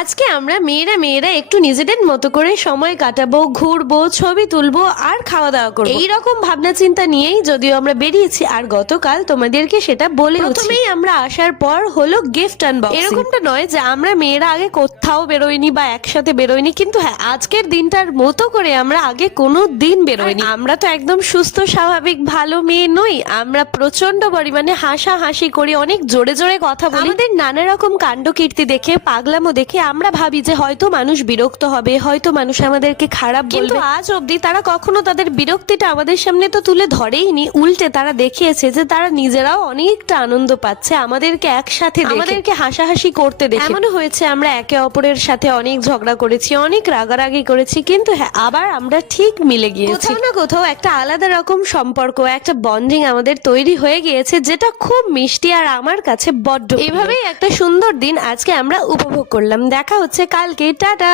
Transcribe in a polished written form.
আজকে আমরা মেয়েরা একটু নিজেদের মতো করে সময় কাটাবো, ঘুরবো, ছবি তুলবো আর খাওয়া দাওয়া করবো। এইরকম ভাবনা চিন্তা নিয়েই যদিও আমরা বেরিয়েছি, আর গতকাল তোমাদেরকে সেটা বলে প্রথমেই আমরা আসার পর হলো গিফট আনবক্সিং। এরকমটা নয় যে আমরা মেয়েরা আগে কোথাও বেরোইনি বা একসাথে বেরোইনি, কিন্তু হ্যাঁ আজকের দিনটার মতো করে আমরা আগে কোনো দিন বেরোইনি। আমরা তো একদম সুস্থ স্বাভাবিক ভালো মেয়ে নই, আমরা প্রচন্ড পরিমাণে হাসাহাসি করি, অনেক জোরে জোরে কথা বলি। আমাদের নানা রকম কাণ্ড কীর্তি দেখে, পাগলামো দেখে আমরা ভাবি যে হয়তো মানুষ বিরক্ত হবে, হয়তো মানুষ আমাদেরকে খারাপ বলবে, কিন্তু আজ অবধি তারা কখনো তাদের বিরক্তিটা আমাদের সামনে তো তুলে ধরেইনি। উল্টে তারা দেখিয়েছে যে তারা নিজেরাও অনেকটা আনন্দ পাচ্ছে আমাদেরকে একসাথে দেখে, আমাদেরকে হাসাহাসি করতে দেখে। এমনও হয়েছে আমরা একে অপরের সাথে অনেক ঝগড়া করেছি, অনেক রাগারাগি করেছি, কিন্তু হ্যাঁ আবার আমরা ঠিক মিলে গিয়েছি। কোথাও না কোথাও একটা আলাদা রকম সম্পর্ক, একটা বন্ডিং আমাদের তৈরি হয়ে গিয়েছে, যেটা খুব মিষ্টি আর আমার কাছে বড্ড। এইভাবেই একটা সুন্দর দিন আজকে আমরা উপভোগ করলাম। দেখা হচ্ছে কালকে, টাটা।